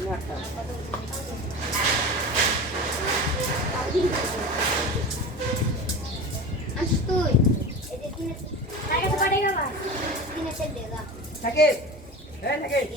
Estoy. ¿Está que se pare grabar? Tiene que ser de edad. ¿Está